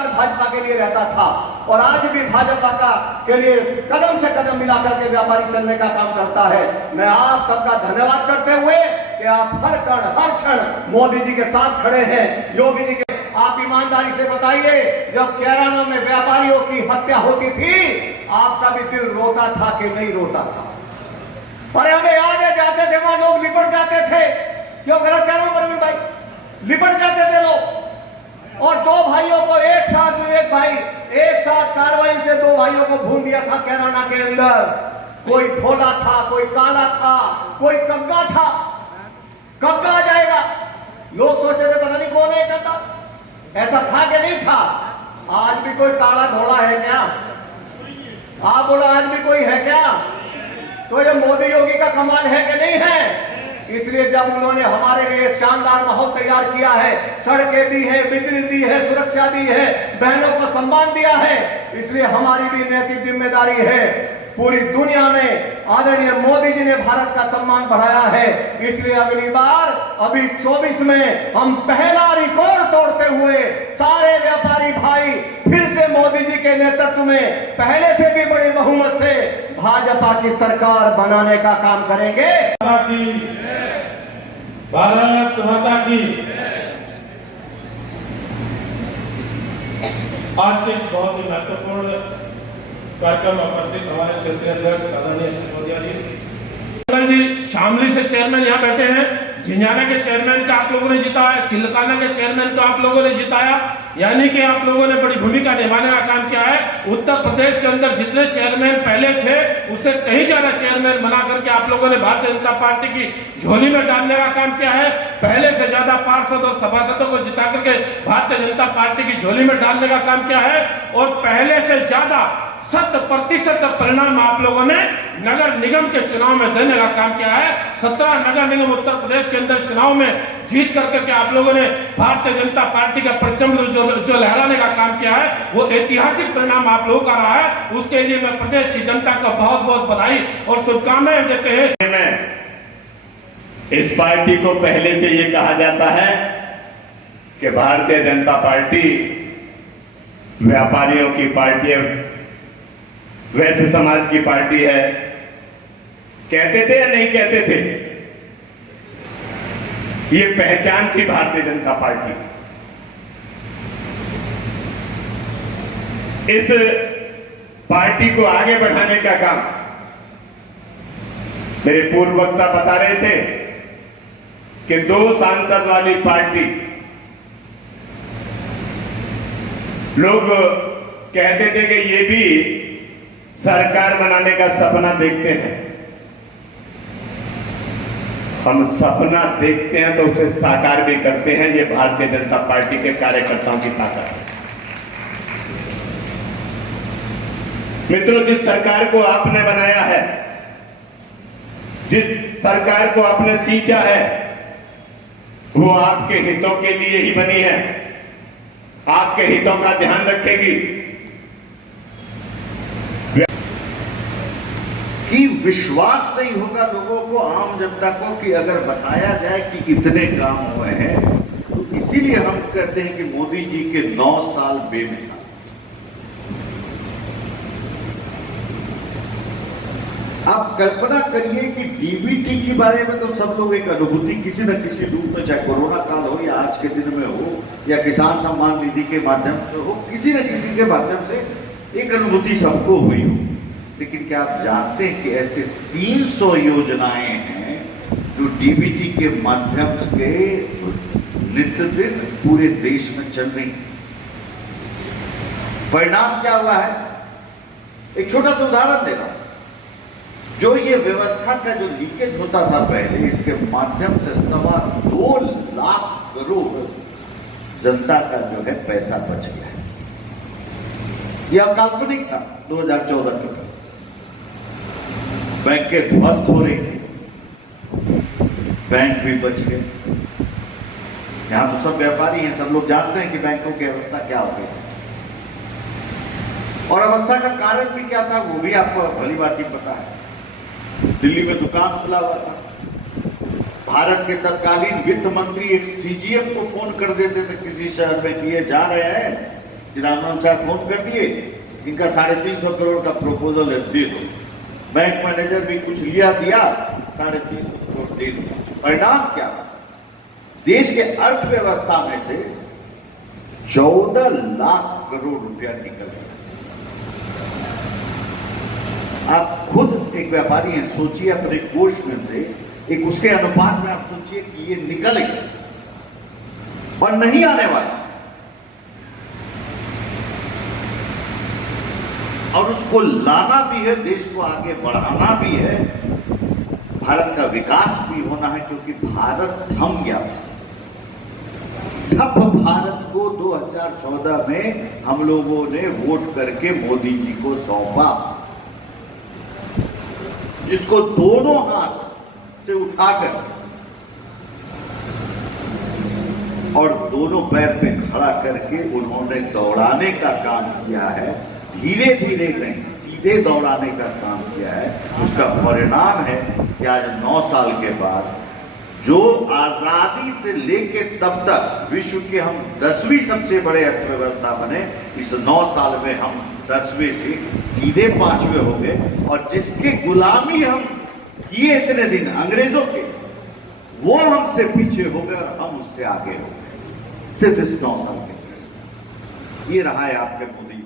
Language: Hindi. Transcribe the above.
ख्याल भाजपा के लिए रहता था और आज भी भाजपा का के लिए कदम से कदम मिलाकर के व्यापारी चलने का काम करता है। मैं आप सबका धन्यवाद करते हुए कि आप हर क्षण मोदी जी के साथ खड़े हैं, योगी जी के। आप ईमानदारी से बताइए, जब कैराना में व्यापारियों की हत्या होती थी आपका भी दिल रोता था कि नहीं रोता था? और हमें याद है, जाते थे वहां लोग लिपट जाते थे। क्यों गलत कह रहा हूं परवीन भाई? लिपट जाते थे लोग और दो भाइयों को एक साथ, विवेक भाई, एक साथ कार्रवाई से दो भाइयों को भून दिया था कैराना के अंदर। कोई धोला था, कोई काला था, कोई कग्गा था। कग्गा आ जाएगा, लोग सोचते थे पता नहीं कौन है कग्गा। ऐसा था कि नहीं था? आज भी कोई काला धोला है क्या? आप बोलो, आज भी कोई है क्या? तो ये मोदी योगी का कमाल है कि नहीं है? इसलिए जब उन्होंने हमारे लिए शानदार माहौल तैयार किया है, सड़कें दी है, बिजली दी है, सुरक्षा दी है, बहनों को सम्मान दिया है, इसलिए हमारी भी नैतिक जिम्मेदारी है। पूरी दुनिया में आदरणीय मोदी जी ने भारत का सम्मान बढ़ाया है, इसलिए अगली बार अभी 24 में हम पहला रिकॉर्ड तोड़ते हुए सारे व्यापारी भाई फिर से मोदी जी के नेतृत्व में पहले से भी बड़ी बहुमत से भाजपा की सरकार बनाने का काम करेंगे। भारत माता की। आज के इस बहुत ही महत्वपूर्ण कार्यक्रम उपस्थित हमारे क्षेत्रीय अध्यक्ष आदरणीय सिसोदिया जी, शामली से चेयरमैन यहाँ बैठे हैं, झिंझाना के चेयरमैन का आप लोगों ने जिताया, चिल्लकाना के चेयरमैन को आप लोगों ने जिताया, यानी कि आप लोगों ने बड़ी भूमिका निभाने का काम किया है। उत्तर प्रदेश के अंदर जितने चेयरमैन पहले थे उससे कहीं ज्यादा चेयरमैन बना करके आप लोगों ने भारतीय जनता पार्टी की झोली में डालने का काम किया है। पहले से ज्यादा पार्षद और सभासदों को जिता करके भारतीय जनता पार्टी की झोली में डालने का काम किया है और पहले से ज्यादा 100% परिणाम आप लोगों ने नगर निगम के चुनाव में देने का काम किया है। 17 नगर निगम उत्तर प्रदेश के अंदर चुनाव में जीत करके आप लोगों ने भारतीय जनता पार्टी का परचम जो लहराने का काम किया है, वो ऐतिहासिक परिणाम आप लोगों का रहा है। उसके लिए मैं प्रदेश की जनता को बहुत बहुत बधाई और शुभकामनाएं देते हैं। इस पार्टी को पहले से ये कहा जाता है कि भारतीय जनता पार्टी व्यापारियों की पार्टी है, वैश्य समाज की पार्टी है। कहते थे या नहीं कहते थे? ये पहचान थी भारतीय जनता पार्टी। इस पार्टी को आगे बढ़ाने का काम मेरे पूर्व वक्ता बता रहे थे कि 2 सांसद वाली पार्टी, लोग कहते थे कि ये भी सरकार बनाने का सपना देखते हैं। हम सपना देखते हैं तो उसे साकार भी करते हैं। ये भारतीय जनता पार्टी के कार्यकर्ताओं की ताकत है। मित्रों, जिस सरकार को आपने बनाया है, जिस सरकार को आपने सींचा है, वो आपके हितों के लिए ही बनी है, आपके हितों का ध्यान रखेगी। कि विश्वास नहीं होगा लोगों को, आम जनता को, कि अगर बताया जाए कि इतने काम हुए हैं। तो इसीलिए हम कहते हैं कि मोदी जी के 9 साल बेमिसाल। आप कल्पना करिए कि डीबीटी के बारे में तो सब लोग एक अनुभूति किसी न किसी रूप में, चाहे कोरोना काल हो या आज के दिन में हो या किसान सम्मान निधि के माध्यम से हो, किसी न किसी के माध्यम से एक अनुभूति सबको हुई हो। लेकिन क्या आप जानते हैं कि ऐसे 300 योजनाएं हैं जो डीबीटी के माध्यम से नित्य दिन पूरे देश में चल रही। परिणाम क्या हुआ है? एक छोटा सा उदाहरण दे रहा हूं। जो ये व्यवस्था का जो लीकेज होता था पहले, इसके माध्यम से 2.25 लाख करोड़ जनता का जो है पैसा बच गया है। यह काल्पनिक था 2014 के तक। बैंकें ध्वस्त हो रही थी, बैंक भी बच गए। यहां तो सब व्यापारी हैं, सब लोग जानते हैं कि बैंकों की अवस्था क्या हो गई और अवस्था का कारण भी क्या था वो भी आपको भली बात ही पता है। दिल्ली में दुकान खुला हुआ था। भारत के तत्कालीन वित्त मंत्री एक सीजीएम को फोन कर देते थे किसी शहर में कि ये जा रहे हैं चिदम्बरम साहब फोन कर दिए, इनका 350 करोड़ का प्रपोजल है, दे दो। बैंक मैनेजर भी कुछ लिया दिया, 350 करोड़ दे दो। परिणाम क्या? देश के अर्थव्यवस्था में से 14 लाख करोड़ रुपया निकल गया। आप खुद एक व्यापारी हैं, सोचिए अपने कोष में से एक उसके अनुपात में आप सोचिए कि ये निकलेगा और नहीं आने वाला, और उसको लाना भी है, देश को आगे बढ़ाना भी है, भारत का विकास भी होना है, क्योंकि भारत थम गया। ठप भारत को 2014 में हम लोगों ने वोट करके मोदी जी को सौंपा, जिसको दोनों हाथ से उठाकर और दोनों पैर पे खड़ा करके उन्होंने दौड़ाने का काम किया है। धीरे धीरे नहीं, सीधे दौड़ाने का काम किया है। उसका परिणाम है कि आज 9 साल के बाद जो आजादी से लेके तब तक विश्व के हम 10वीं सबसे बड़े अर्थव्यवस्था बने, इस 9 साल में हम 10वें से सीधे 5वें हो गए। और जिसकी गुलामी हम किए इतने दिन अंग्रेजों के, वो हमसे पीछे हो गए और हम उससे आगे हो गए, सिर्फ इस 9 साल के। ये रहा है आपके मोदी